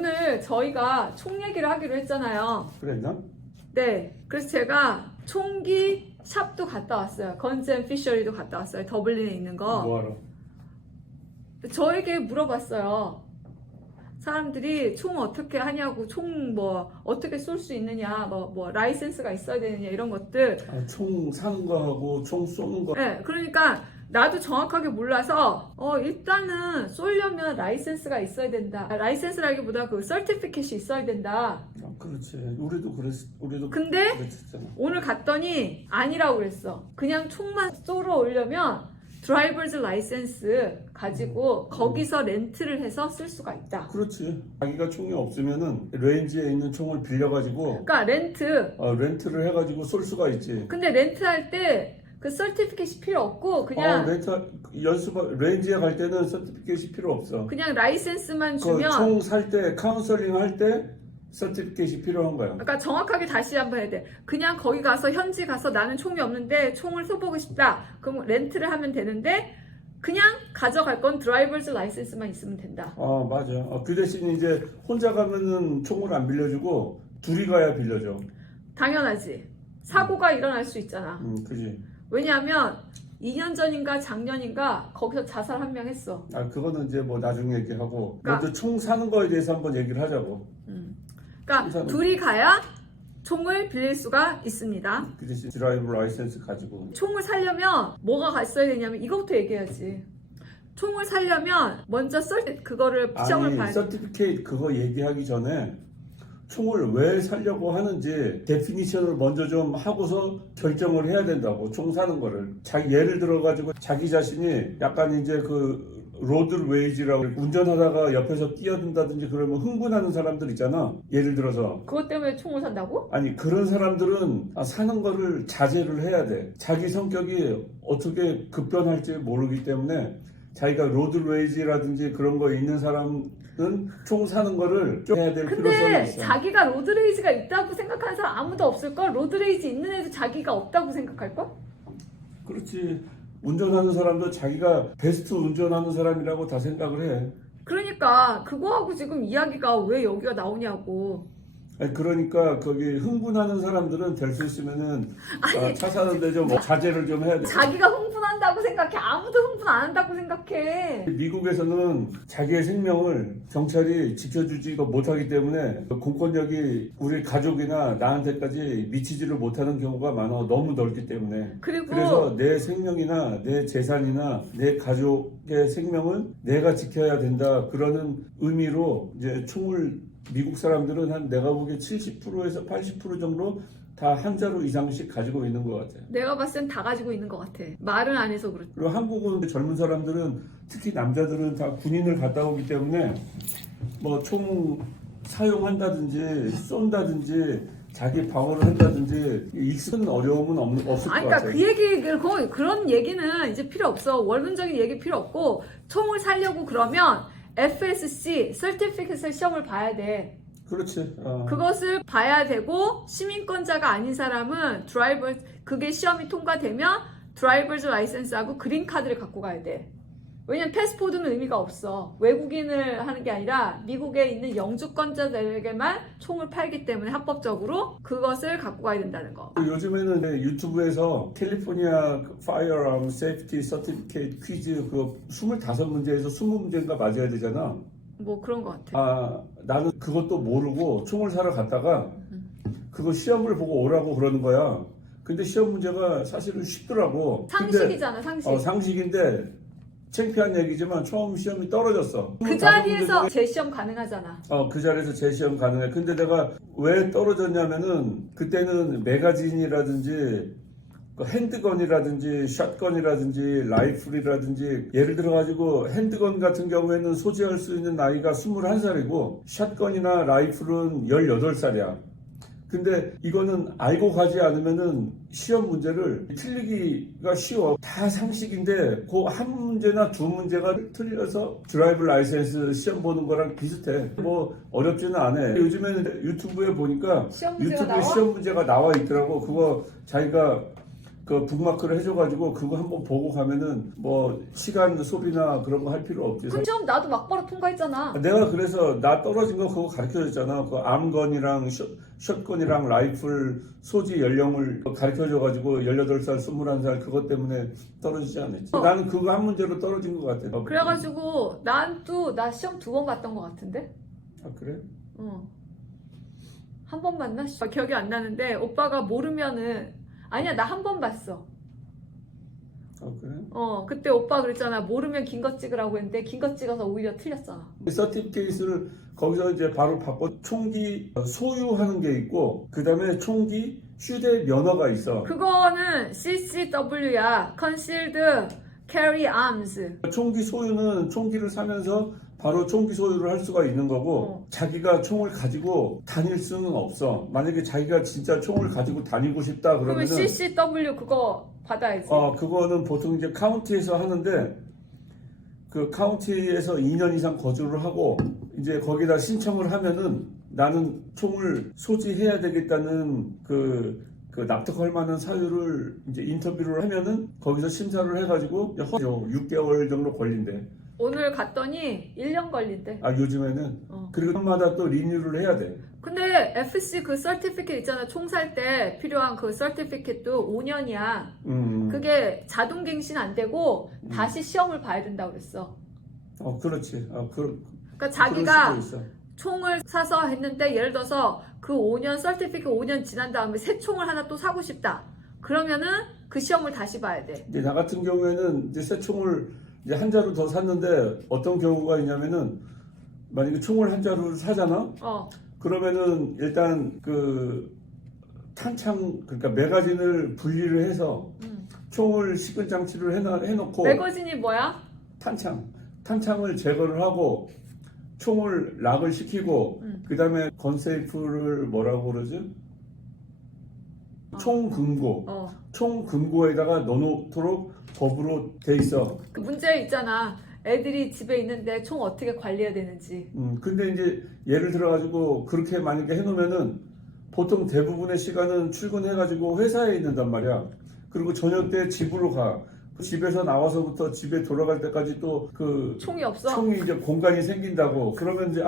오늘 저희가 총 얘기를 하기로 했잖아요. 그랬나? 네. 그래서 제가 총기 샵도 갔다 왔어요. 건즈 앤 피셔리도 갔다 왔어요. 더블린에 있는 거. 뭐하러? 저에게 물어봤어요. 사람들이 총 어떻게 하냐고, 총 뭐 어떻게 쏠 수 있느냐, 뭐 라이센스가 있어야 되느냐 이런 것들. 총 사는 거하고 총 쏘는 거. 네. 그러니까 나도 정확하게 몰라서 일단은 쏘려면 라이센스가 있어야 된다. 라이센스라기보다 그 서티피켓이 있어야 된다. 그렇지. 우리도 근데 그랬었잖아. 오늘 갔더니 아니라고 그랬어. 그냥 총만 쏘러 오려면 드라이버즈 라이센스 가지고 거기서 렌트를 해서 쓸 수가 있다. 그렇지. 자기가 총이 없으면은 레인지에 있는 총을 빌려가지고 그러니까 렌트를 해가지고 쏠 수가 있지. 근데 렌트할 때 그 서티피켓이 필요 없고 그냥 레인지에 갈 때는 서티피켓이 필요 없어. 그냥 라이센스만 주면 총 살 때 카운셀링 할 때 서티피켓이 필요한 거야. 그러니까 정확하게 다시 한번 해야 돼. 그냥 거기 가서 현지 가서 나는 총이 없는데 총을 쏘보고 싶다. 그럼 렌트를 하면 되는데 그냥 가져갈 건 드라이버즈 라이센스만 있으면 된다. 맞아. 그 대신 이제 혼자 가면은 총을 안 빌려주고 둘이 가야 빌려줘. 당연하지. 사고가 일어날 수 있잖아. 그지. 왜냐하면 2년 전인가 작년인가 거기서 자살 한 명 했어. 그거는 이제 뭐 나중에 얘기하고 그러니까, 먼저 총 사는 거에 대해서 한번 얘기를 하자고. 그러니까 둘이 가야 총을 빌릴 수가 있습니다. 그 대신 드라이브 라이센스 가지고. 총을 사려면 뭐가 있어야 되냐면 이거부터 얘기해야지. 총을 사려면 먼저 그거를 시험을 봐야 돼. 서티피케이트 그거 얘기하기 전에 총을 왜 사려고 하는지 데피니션을 먼저 좀 하고서 결정을 해야 된다고. 총 사는 거를 예를 들어 가지고 자기 자신이 약간 이제 그 로드 웨이지라고 운전하다가 옆에서 뛰어든다든지 그러면 흥분하는 사람들 있잖아. 예를 들어서 그것 때문에 총을 산다고? 아니 그런 사람들은 사는 거를 자제를 해야 돼. 자기 성격이 어떻게 급변할지 모르기 때문에 자기가 로드 웨이지라든지 그런 거 있는 사람은 총 사는 거를 좀 해야 될 필요성이 근데 있어. 자기가 로드레이지가 있다고 생각하는 사람 아무도 없을걸? 로드레이지 있는 애도 자기가 없다고 생각할걸? 그렇지. 운전하는 사람도 자기가 베스트 운전하는 사람이라고 다 생각을 해. 그러니까 그거하고 지금 이야기가 왜 여기가 나오냐고. 그러니까 거기 흥분하는 사람들은 될 수 있으면은 차 사는데 좀 자제를 좀 해야 돼. 자기가 흥분한다고 생각해. 아무도 흥분 안 한다고 생각해. 미국에서는 자기의 생명을 경찰이 지켜주지가 못하기 때문에 공권력이 우리 가족이나 나한테까지 미치지를 못하는 경우가 많아. 너무 넓기 때문에. 그래서 내 생명이나 내 재산이나 내 가족의 생명은 내가 지켜야 된다. 그러는 의미로 이제 총을 미국 사람들은 한 내가 보기에 70%에서 80% 정도 다 한 자루 이상씩 가지고 있는 것 같아요. 내가 봤을 땐 다 가지고 있는 것 같아. 말은 안 해서 그렇지. 그리고 한국은 젊은 사람들은 특히 남자들은 다 군인을 갔다 오기 때문에 뭐 총 사용한다든지 쏜다든지 자기 방어를 한다든지 익숙한 어려움은 없을 것 그러니까 같아요. 그 얘기, 그런 얘기는 이제 필요 없어. 원론적인 얘기 필요 없고 총을 사려고 그러면 FSC 서티피켓을 시험을 봐야 돼. 그렇지. 그것을 봐야 되고 시민권자가 아닌 사람은 그게 시험이 통과되면 드라이버즈 라이센스하고 그린카드를 갖고 가야 돼. 왜냐면 패스포드는 의미가 없어. 외국인을 하는 게 아니라 미국에 있는 영주권자들에게만 총을 팔기 때문에 합법적으로 그것을 갖고 가야 된다는 거. 요즘에는 유튜브에서 캘리포니아 파이어암 세이프티 서티피케이트 퀴즈 그거 25문제에서 20문제인가 맞아야 되잖아. 뭐 그런 것 같아. 나는 그것도 모르고 총을 사러 갔다가 그거 시험을 보고 오라고 그러는 거야. 근데 시험 문제가 사실은 쉽더라고. 상식이잖아, 상식. 상식인데 창피한 얘기지만 처음 시험이 떨어졌어. 그 자리에서 재시험 가능하잖아. 그 자리에서 재시험 가능해. 근데 내가 왜 떨어졌냐면은 그때는 매거진이라든지 핸드건이라든지 샷건이라든지 라이플이라든지 예를 들어 가지고 핸드건 같은 경우에는 소지할 수 있는 나이가 21살이고 샷건이나 라이플은 18살이야. 근데 이거는 알고 가지 않으면은 시험 문제를 틀리기가 쉬워. 다 상식인데 그 한 문제나 두 문제가 틀려서 드라이브 라이센스 시험 보는 거랑 비슷해. 뭐 어렵지는 않아. 요즘에는 유튜브에 보니까 시험 문제가 유튜브에 나와? 시험 문제가 나와 있더라고. 그거 자기가 그 북마크를 해줘가지고 그거 한번 보고 가면은 뭐 시간 소비나 그런 거 할 필요 없지. 그 시험 나도 막바로 통과했잖아. 내가 그래서 나 떨어진 거 그거 가르쳐줬잖아. 그 암건이랑 숏건이랑 라이플 소지 연령을 가르쳐줘가지고 18살, 21살 그것 때문에 떨어지지 않았지. 나는 그거 한 문제로 떨어진 것 같아. 그래가지고 나 시험 2번 봤던 것 같은데? 아 그래? 한 번 봤나? 기억이 안 나는데 오빠가 모르면은 아니야 나 한 번 봤어. 아 그래? 그때 오빠 그랬잖아 모르면 긴 거 찍으라고 했는데 긴 거 찍어서 오히려 틀렸잖아. 서티피케이트를 거기서 이제 바로 받고 총기 소유하는 게 있고 그 다음에 총기 휴대면허가 있어. 그거는 CCW야. Concealed Carry Arms. 총기 소유는 총기를 사면서 바로 총기 소유를 할 수가 있는 거고 자기가 총을 가지고 다닐 수는 없어. 만약에 자기가 진짜 총을 가지고 다니고 싶다 그러면 그러면은 CCW 그거 받아야지. 그거는 보통 이제 카운티에서 하는데 그 카운티에서 2년 이상 거주를 하고 이제 거기다 신청을 하면은 나는 총을 소지해야 되겠다는 그 납득할 만한 사유를 이제 인터뷰를 하면은 거기서 심사를 해가지고 6개월 정도 걸린대. 오늘 갔더니 1년 걸린대. 아 요즘에는 그리고 해마다 또 리뉴를 해야 돼. 근데 FC 그 서티피켓 있잖아. 총 살 때 필요한 그 서티피켓도 5년이야. 그게 자동 갱신 안 되고 다시 시험을 봐야 된다고 그랬어. 그렇지. 그러니까 자기가 총을 사서 했는데 예를 들어서 그 5년 서티피켓 5년 지난 다음에 새 총을 하나 또 사고 싶다. 그러면은 그 시험을 다시 봐야 돼. 이제 나 같은 경우에는 이제 새 총을 이제 한 자루 더 샀는데 어떤 경우가 있냐면은 만약에 총을 한 자루를 사잖아. 그러면은 일단 그 탄창 그러니까 매거진을 분리를 해서 총을 식은 장치를 해놓고 매거진이 뭐야? 탄창을 제거를 하고 총을 락을 시키고 그 다음에 건세이프를 뭐라고 그러지? 총 금고에다가 넣어놓도록 법으로 돼 있어. 그 문제 있잖아. 애들이 집에 있는데 총 어떻게 관리해야 되는지. 근데 이제 예를 들어가지고 그렇게 만약에 해놓으면은 보통 대부분의 시간은 출근해가지고 회사에 있는단 말이야. 그리고 저녁 때 집으로 가. 집에서 나와서부터 집에 돌아갈 때까지 또 그 총이 없어? 총이 이제 공간이 생긴다고. 그러면 이제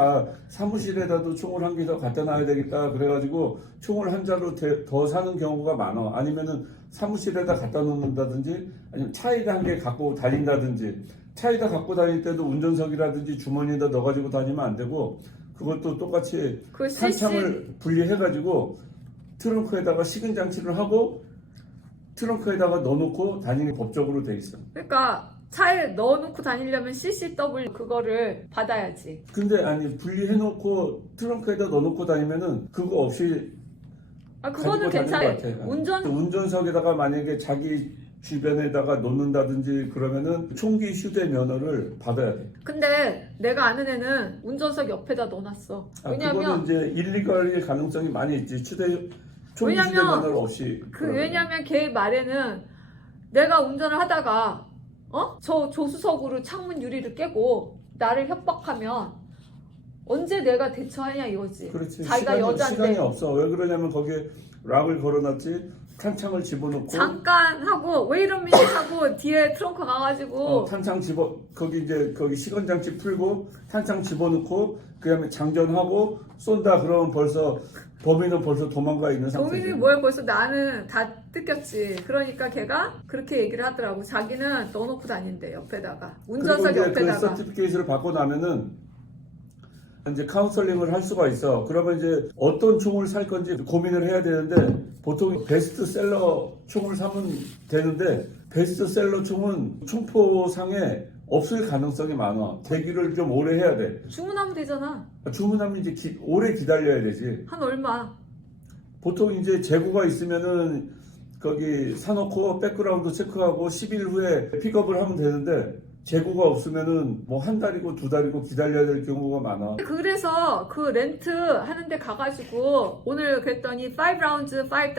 사무실에다도 총을 한 개 더 갖다 놔야 되겠다. 그래가지고 총을 한 자루 더 사는 경우가 많아. 아니면은 사무실에다 갖다 놓는다든지 아니면 차에다 한 개 갖고 다닌다든지. 차에다 갖고 다닐 때도 운전석이라든지 주머니에다 넣어가지고 다니면 안 되고 그것도 똑같이 탄창을 분리해가지고 트렁크에다가 식은 장치를 하고 트렁크에다가 넣어놓고 다니는 법적으로 돼 있어. 그러니까 차에 넣어놓고 다니려면 CCW 그거를 받아야지. 근데 아니 분리해놓고 트렁크에다 넣어놓고 다니면은 그거 없이 그거는 괜찮아. 운전석에다가 만약에 자기 주변에다가 놓는다든지 그러면은 총기 휴대면허를 받아야 돼. 근데 내가 아는 애는 운전석 옆에다 넣어놨어. 왜냐면 그거는 이제 일리걸일 가능성이 많이 있지. 총기 휴대면허를 없이. 왜냐면 걔 말에는 내가 운전을 하다가 저 조수석으로 창문 유리를 깨고 나를 협박하면 언제 내가 대처하냐 이거지. 그렇지. 자기가 여자인데. 시간이 없어. 왜 그러냐면 거기에 락을 걸어놨지. 탄창을 집어넣고 잠깐 하고 왜 이런 미니 하고 뒤에 트렁크 가가지고 탄창 거기 시건장치 풀고 탄창 집어넣고 그다음에 장전하고 쏜다. 그러면 범인은 벌써 도망가 있는 상태지. 범인이 뭘 벌써 나는 다 뜯겼지. 그러니까 걔가 그렇게 얘기를 하더라고. 자기는 넣어놓고 다닌대 옆에다가 운전석 그리고 이제 옆에다가. 그 서티피케이트를 받고 나면은 이제 카운셀링을 할 수가 있어. 그러면 이제 어떤 총을 살 건지 고민을 해야 되는데 보통 베스트셀러 총을 사면 되는데 베스트셀러 총은 총포상에 없을 가능성이 많아. 대기를 좀 오래 해야 돼. 주문하면 되잖아. 주문하면 이제 오래 기다려야 되지. 한 얼마? 보통 이제 재고가 있으면은 거기 사놓고 백그라운드 체크하고 10일 후에 픽업을 하면 되는데 재고가 없으면은 뭐 한 달이고 두 달이고 기다려야 될 경우가 많아. 그래서 그 렌트 하는데 가가지고 오늘 그랬더니 5 rounds $5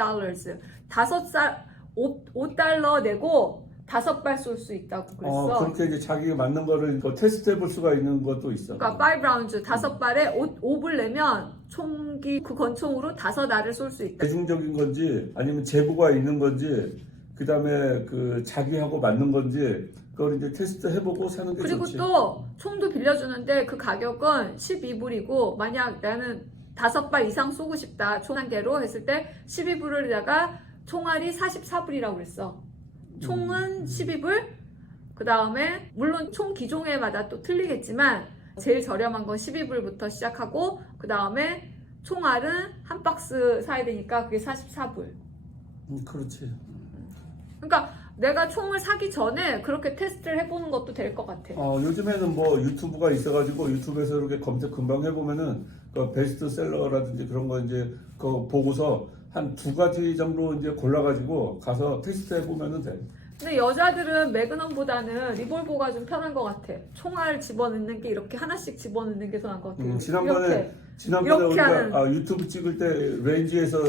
$5 내고 5발 쏠 수 있다고 그랬어. 그렇게 이제 자기가 맞는 거를 테스트 해볼 수가 있는 것도 있어. 그러니까 5 rounds 5발에 5불 내면 총기 그 권총으로 5알을 쏠 수 있다. 대중적인 건지 아니면 재고가 있는 건지 그 다음에 그 자기하고 맞는 건지 그걸 이제 테스트 해보고 사는 게 그리고 좋지. 또 총도 빌려주는데 그 가격은 12불이고 만약 나는 5발 이상 쏘고 싶다 총 한 개로 했을 때 12불에다가 총알이 44불이라고 그랬어. 총은 12불, 그 다음에 물론 총 기종에마다 또 틀리겠지만 제일 저렴한 건 12불부터 시작하고 그 다음에 총알은 한 박스 사야 되니까 그게 44불. 그렇지. 그러니까 내가 총을 사기 전에 그렇게 테스트를 해보는 것도 될 것 같아. 요즘에는 뭐 유튜브가 있어가지고 유튜브에서 이렇게 검색 금방 해보면은 그 베스트셀러라든지 그런 거 이제 그 보고서 한 2가지 정도 이제 골라가지고 가서 테스트 해보면은 돼. 근데 여자들은 매그넘보다는 리볼버가 좀 편한 것 같아. 총알 집어넣는 게 이렇게 하나씩 집어넣는 게 더 나은 것 같아. 지난번에 이렇게 우리가 하는. 유튜브 찍을 때 레인지에서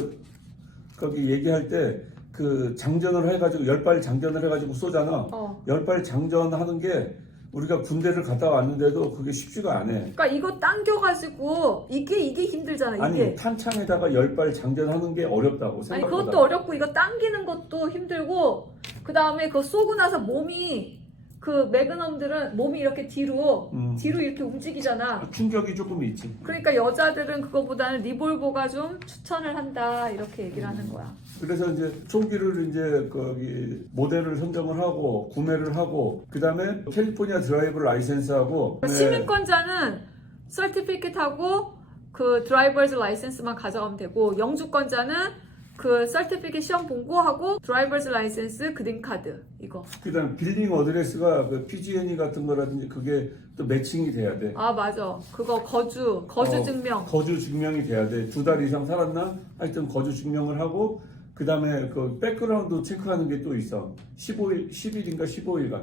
거기 얘기할 때 그 장전을 해가지고 10발 장전을 해가지고 쏘잖아. 10발 장전하는 게 우리가 군대를 갔다 왔는데도 그게 쉽지가 않아. 그러니까 이거 당겨가지고 이게 힘들잖아. 이게. 아니 탄창에다가 10발 장전하는 게 어렵다고 아니 생각보다. 그것도 어렵고 이거 당기는 것도 힘들고 그 다음에 그거 쏘고 나서 몸이 그 매그넘들은 몸이 이렇게 뒤로 이렇게 움직이잖아. 충격이 조금 있지. 그러니까 여자들은 그거보다는 리볼버가 좀 추천을 한다 이렇게 얘기를 하는 거야. 그래서 이제 총기를 이제 거기 모델을 선정을 하고 구매를 하고 그 다음에 캘리포니아 드라이브 라이센스하고 시민권자는 서티피켓하고 그 드라이버즈 라이센스만 가져가면 되고 영주권자는 그 서티피켓 시험 본고하고 드라이버즈 라이센스 그린카드 이거. 그다음 빌딩 어드레스가 그 PG&E 같은 거라든지 그게 또 매칭이 돼야 돼. 아 맞아. 그거 거주 증명. 거주 증명이 돼야 돼. 2달 이상 살았나? 하여튼 거주 증명을 하고 그다음에 그 백그라운드 체크하는 게 또 있어. 10일인가 15일간.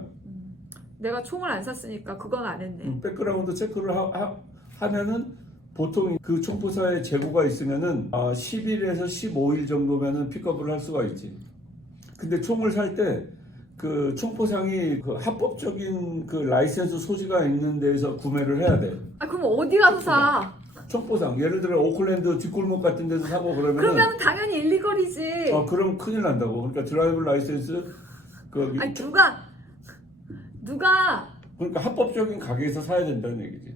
내가 총을 안 샀으니까 그건 안 했네. 백그라운드 체크를 하면은 보통 그 총포사에 재고가 있으면은 10일에서 15일 정도면은 픽업을 할 수가 있지. 근데 총을 살 때 그 총포상이 그 합법적인 그 라이센스 소지가 있는 데에서 구매를 해야 돼. 아 그럼 어디 가서 사? 총포상 예를 들어 오클랜드 뒷골목 같은 데서 사고 그러면 당연히 일리걸이지. 그럼 큰일 난다고. 그러니까 드라이브 라이센스 거기 아니 누가 그러니까 합법적인 가게에서 사야 된다는 얘기지.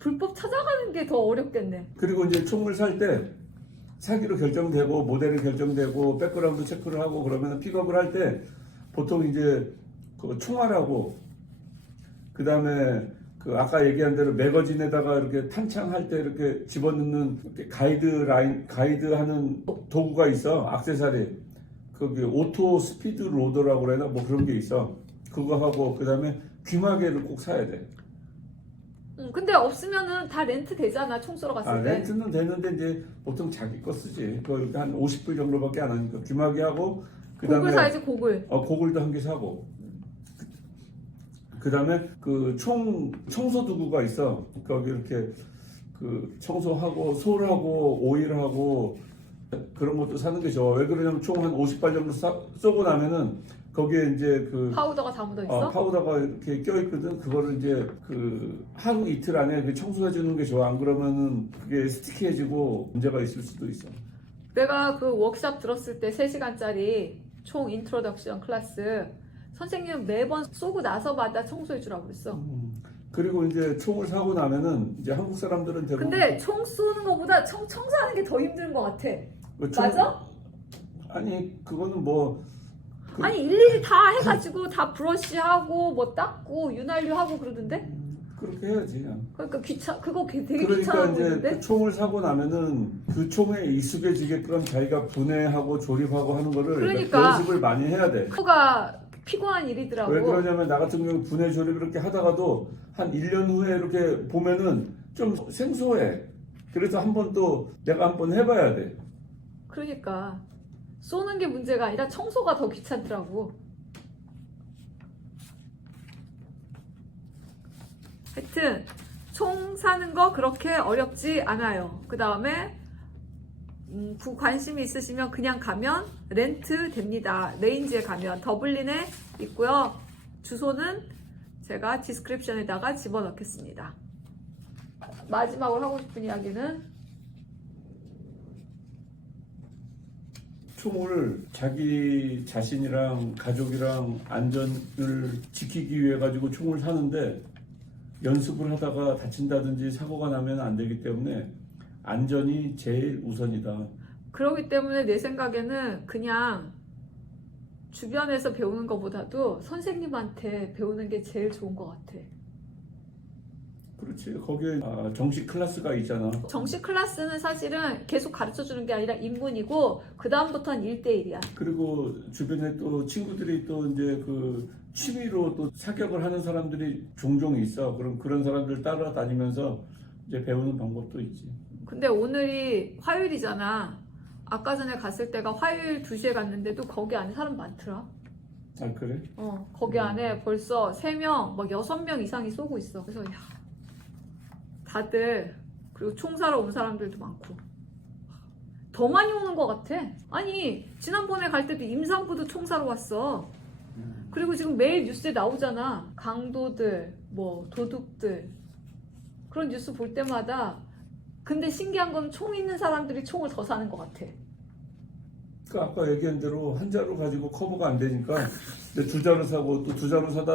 불법 찾아가는 게 더 어렵겠네. 그리고 이제 총을 살 때 사기로 결정되고 모델이 결정되고 백그라운드 체크를 하고 그러면 픽업을 할 때 보통 이제 그 총알하고 그 다음에 그 아까 얘기한 대로 매거진에다가 이렇게 탄창할 때 이렇게 집어넣는 이렇게 가이드하는 도구가 있어. 액세서리 거기 오토 스피드 로더라고 그래나 뭐 그런 게 있어. 그거 하고 그 다음에 귀마개를 꼭 사야 돼. 근데 없으면은 다 렌트 되잖아 총 쏘러 갔을 때. 렌트는 되는데 이제 보통 자기 거 쓰지. 그거 한 50불 정도밖에 안 하니까 귀마개하고 그다음에 고글 사야지 고글. 고글도 한 개 사고. 그다음에 그 청소 도구가 있어. 거기 이렇게 그 청소하고 솔하고 오일하고 그런 것도 사는 게 좋아. 왜 그러냐면 총 한 50발 정도 쏘고 나면은 거기에 이제 그 파우더가 다 묻어 있어? 파우더가 이렇게 껴있거든. 그거를 이제 그 하루 이틀 안에 그 청소해주는 게 좋아. 안 그러면은 그게 스티키해지고 문제가 있을 수도 있어. 내가 그 워크숍 들었을 때 3시간짜리 총 인트로덕션 클래스 선생님 매번 쏘고 나서마다 청소해 주라고 그랬어. 그리고 이제 총을 사고 나면은 이제 한국 사람들은 대부분 근데 총 쏘는 것보다 청소하는 게 더 힘든 것 같아. 맞아? 아니 그거는 뭐 아니 일일이 다 해가지고 다 브러쉬하고 뭐 닦고 윤활유하고 그러던데? 그렇게 해야지. 그러니까 그거 되게 그러니까 귀찮아 이제 보이는데? 그 총을 사고 나면은 그 총에 익숙해지게끔 자기가 분해하고 조립하고 하는 거를 그러니까. 연습을 많이 해야 돼. 그거가 피곤한 일이더라고. 왜 그러냐면 나 같은 경우 분해 조립 이렇게 하다가도 한 1년 후에 이렇게 보면은 좀 생소해. 그래서 한 번 또 내가 한 번 해봐야 돼. 그러니까 쏘는 게 문제가 아니라 청소가 더 귀찮더라고. 하여튼 총 사는 거 그렇게 어렵지 않아요. 그 다음에 관심이 있으시면 그냥 가면 렌트 됩니다. 레인지에 가면 더블린에 있고요. 주소는 제가 디스크립션에다가 집어넣겠습니다. 마지막으로 하고 싶은 이야기는 총을 자기 자신이랑 가족이랑 안전을 지키기 위해 가지고 총을 사는데 연습을 하다가 다친다든지 사고가 나면 안 되기 때문에 안전이 제일 우선이다. 그렇기 때문에 내 생각에는 그냥 주변에서 배우는 것보다도 선생님한테 배우는 게 제일 좋은 것 같아. 그렇지. 거기에 정식 클래스가 있잖아. 정식 클래스는 사실은 계속 가르쳐 주는 게 아니라 입문이고 그 다음부터는 1대1이야. 그리고 주변에 또 친구들이 또 이제 그 취미로 또 사격을 하는 사람들이 종종 있어. 그럼 그런 사람들 따라다니면서 이제 배우는 방법도 있지. 근데 오늘이 화요일이잖아. 아까 전에 갔을 때가 화요일 2시에 갔는데도 거기 안에 사람 많더라. 아 그래? 거기 안에 벌써 3명, 막 6명 이상이 쏘고 있어. 그래서 야, 다들 그리고 총 사러 온 사람들도 많고 더 많이 오는 것 같아. 아니 지난번에 갈 때도 임산부도 총 사러 왔어. 그리고 지금 매일 뉴스에 나오잖아. 강도들, 뭐 도둑들 그런 뉴스 볼 때마다. 근데 신기한 건 총 있는 사람들이 총을 더 사는 것 같아. 그 아까 얘기한 대로 한 자루 가지고 커버가 안 되니까 이제 두 자루 사고 또 두 자루 사다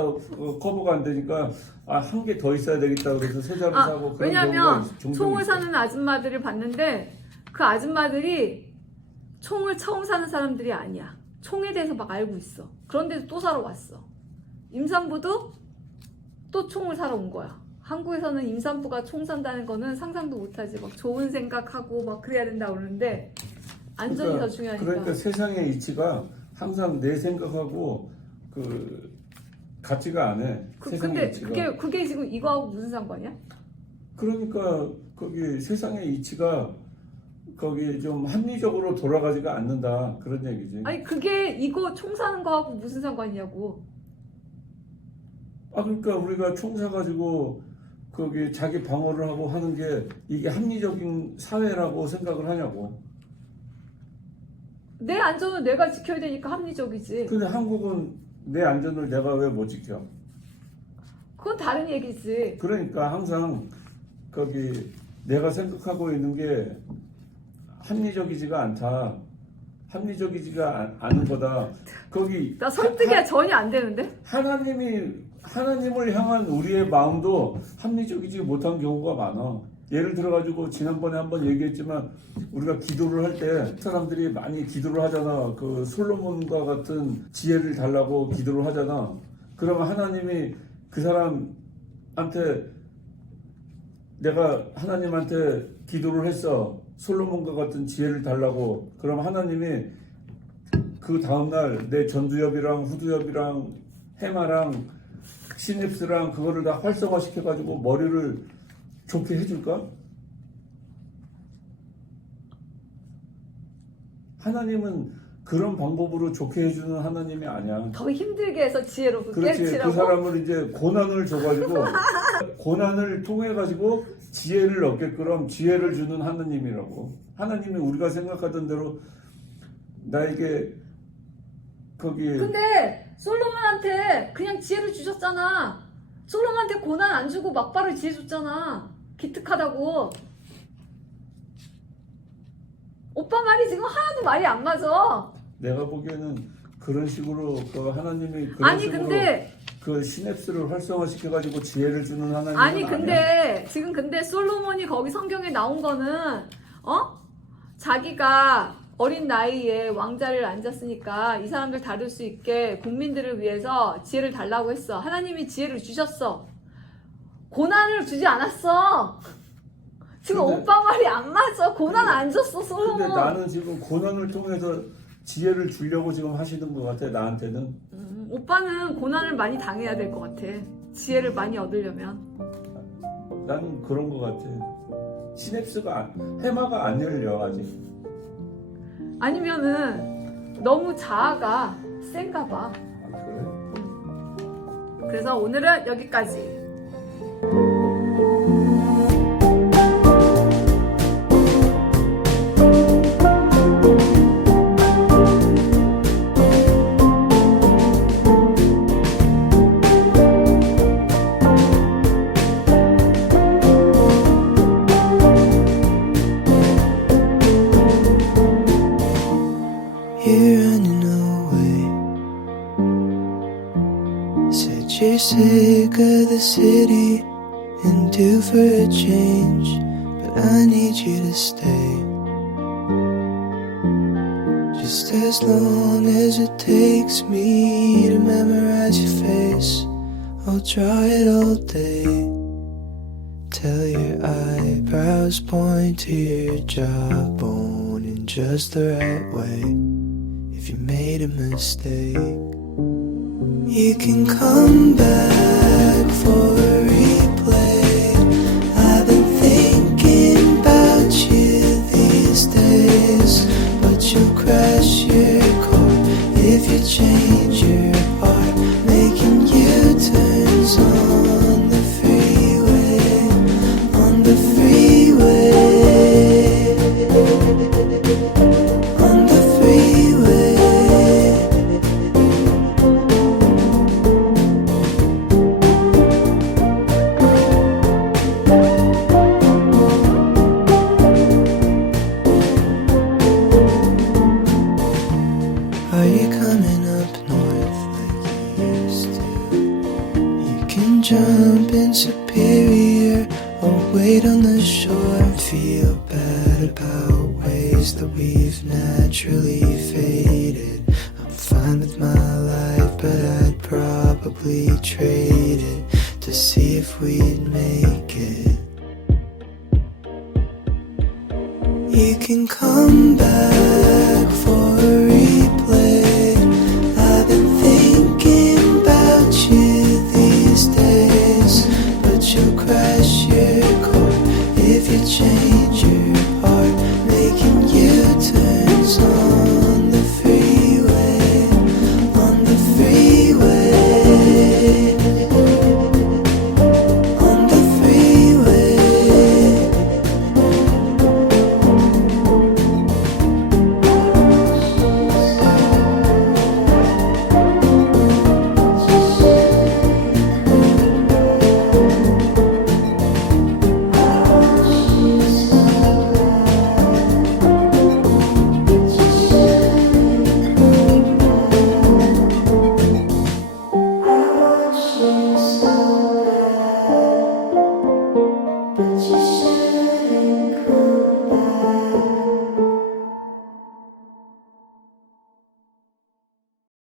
커버가 안 되니까 한 개 더 있어야 되겠다 그래서 세 자루 사고 그런 왜냐면 경우가 종종 총을 있어. 사는 아줌마들을 봤는데 그 아줌마들이 총을 처음 사는 사람들이 아니야. 총에 대해서 막 알고 있어. 그런데도 또 사러 왔어. 임산부도 또 총을 사러 온 거야. 한국에서는 임산부가 총 산다는 거는 상상도 못하지. 막 좋은 생각하고 막 그래야 된다 그러는데 안전이 더 중요하니까. 그러니까 세상의 이치가 항상 내 생각하고 그 같지가 않아. 세상의 근데 이치가. 그게 지금 이거하고 무슨 상관이야? 그러니까 거기 세상의 이치가 거기 좀 합리적으로 돌아가지가 않는다 그런 얘기지. 아니 그게 이거 총 사는 거하고 무슨 상관이냐고. 그러니까 우리가 총 사가지고 거기 자기 방어를 하고 하는 게 이게 합리적인 사회라고 생각을 하냐고. 내 안전은 내가 지켜야 되니까 합리적이지. 근데 한국은 내 안전을 내가 왜 못 지켜? 그건 다른 얘기지. 그러니까 항상 거기 내가 생각하고 있는 게 합리적이지가 않다. 합리적이지가 않은 거다. 거기 나 설득이 전혀 안 되는데? 하나님을 향한 우리의 마음도 합리적이지 못한 경우가 많아. 예를 들어가지고 지난번에 한번 얘기했지만 우리가 기도를 할 때 사람들이 많이 기도를 하잖아. 그 솔로몬과 같은 지혜를 달라고 기도를 하잖아. 그러면 하나님이 그 사람한테 내가 하나님한테 기도를 했어. 솔로몬과 같은 지혜를 달라고. 그럼 하나님이 그 다음날 내 전두엽이랑 후두엽이랑 해마랑 시냅스랑 그거를 다 활성화시켜가지고 머리를 좋게 해줄까? 하나님은 그런 방법으로 좋게 해주는 하나님이 아니야. 더 힘들게 해서 지혜로 그렇지. 깨치라고? 그 사람을 이제 고난을 줘가지고 고난을 통해 가지고 지혜를 얻게끔 지혜를 주는 하나님이라고. 하나님이 우리가 생각하던 대로 나에게 거기. 근데 솔로몬한테 그냥 지혜를 주셨잖아. 솔로몬한테 고난 안 주고 막바로 지혜 줬잖아. 기특하다고. 오빠 말이 지금 하나도 말이 안 맞아. 내가 보기에는 그런 식으로 그 하나님이 그런 아니 식으로 근데 그 시냅스를 활성화시켜 가지고 지혜를 주는 하나님은 아니 아니야. 근데 지금 솔로몬이 거기 성경에 나온 거는 자기가 어린 나이에 왕자를 앉았으니까 이 사람들 다룰 수 있게 국민들을 위해서 지혜를 달라고 했어. 하나님이 지혜를 주셨어. 고난을 주지 않았어. 지금 근데, 오빠 말이 안 맞아. 고난 안 줬어 솔로몬. 근데 나는 지금 고난을 통해서 지혜를 주려고 지금 하시는 것 같아. 나한테는. 오빠는 고난을 많이 당해야 될 것 같아. 지혜를 많이 얻으려면. 나는 그런 것 같아. 시냅스가 해마가 안 열려 아직. 아니면은 너무 자아가 센가 봐. 그래? 그래서 오늘은 여기까지. sick of the city and due for a change, but I need you to stay. Just as long as it takes me to memorize your face, I'll draw it all day. Till your eyebrows point to your jawbone in just the right way. If you made a mistake, you can come back for a replay. I've been thinking about you these days, but you'll crash your car if you change your heart, making U-turns on the freeway, on the freeway, on the freeway. Are you coming up north like you used to? You can jump in Superior or wait on the shore and feel bad about ways that we've naturally faded. I'm fine with my life, but I'd probably trade it to see if we'd make it. You can come back for a